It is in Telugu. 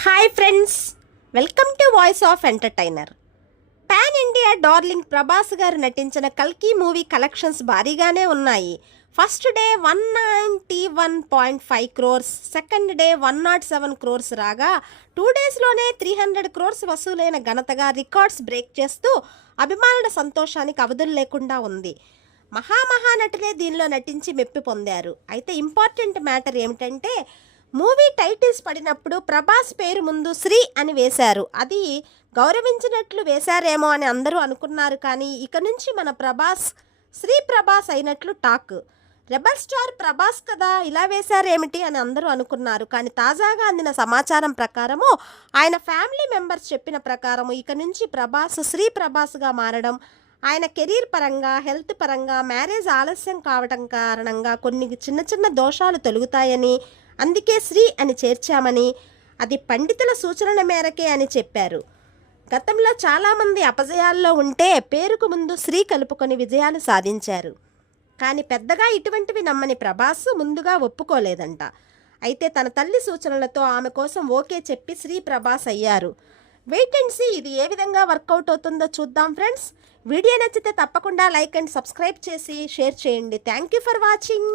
Hi friends, welcome to voice of entertainer. Pan India darling Prabhas గారు నటించిన కల్కి మూవీ కలెక్షన్స్ భారీగానే ఉన్నాయి. First day 191.5 crores, second day 107 crores రాగా 2 డేస్లోనే 300 క్రోర్స్ వసూలైన ఘనతగా రికార్డ్స్ బ్రేక్ చేస్తూ అభిమానుల సంతోషానికి అవధులు లేకుండా ఉంది. మహానటులే దీనిలో నటించి మెప్పి పొందారు. అయితే ఇంపార్టెంట్ మ్యాటర్ ఏమిటంటే, మూవీ టైటిల్స్ పడినప్పుడు ప్రభాస్ పేరు ముందు శ్రీ అని వేశారు. అది గౌరవించినట్లు వేశారేమో అని అందరూ అనుకున్నారు. కానీ ఇక నుంచి మన ప్రభాస్ శ్రీ ప్రభాస్ అయినట్లు టాక్. రెబల్ స్టార్ ప్రభాస్ కదా, ఇలా వేశారేమిటి అని అందరూ అనుకున్నారు. కానీ తాజాగా అందిన సమాచారం ప్రకారము, ఆయన ఫ్యామిలీ మెంబర్స్ చెప్పిన ప్రకారము ఇక నుంచి ప్రభాస్ శ్రీ ప్రభాస్గా మారడం, ఆయన కెరీర్ పరంగా, హెల్త్ పరంగా, మ్యారేజ్ ఆలస్యం కావడం కారణంగా కొన్ని చిన్న దోషాలు తొలుగుతాయని, అందుకే శ్రీ అని చేర్చామని, అది పండితుల సూచనల మేరకే అని చెప్పారు. గతంలో చాలామంది అపజయాల్లో ఉంటే పేరుకు ముందు శ్రీ కలుపుకొని విజయాలు సాధించారు. కానీ పెద్దగా ఇటువంటివి నమ్మని ప్రభాస్ ముందుగా ఒప్పుకోలేదంట. అయితే తన తల్లి సూచనలతో ఆమె కోసం ఓకే చెప్పి శ్రీ ప్రభాస్ అయ్యారు. వెయిట్ అండ్ సీ ఇది ఏ విధంగా వర్కౌట్ అవుతుందో చూద్దాం ఫ్రెండ్స్. వీడియో నచ్చితే తప్పకుండా లైక్ అండ్ సబ్స్క్రైబ్ చేసి షేర్ చేయండి. Thank you for watching.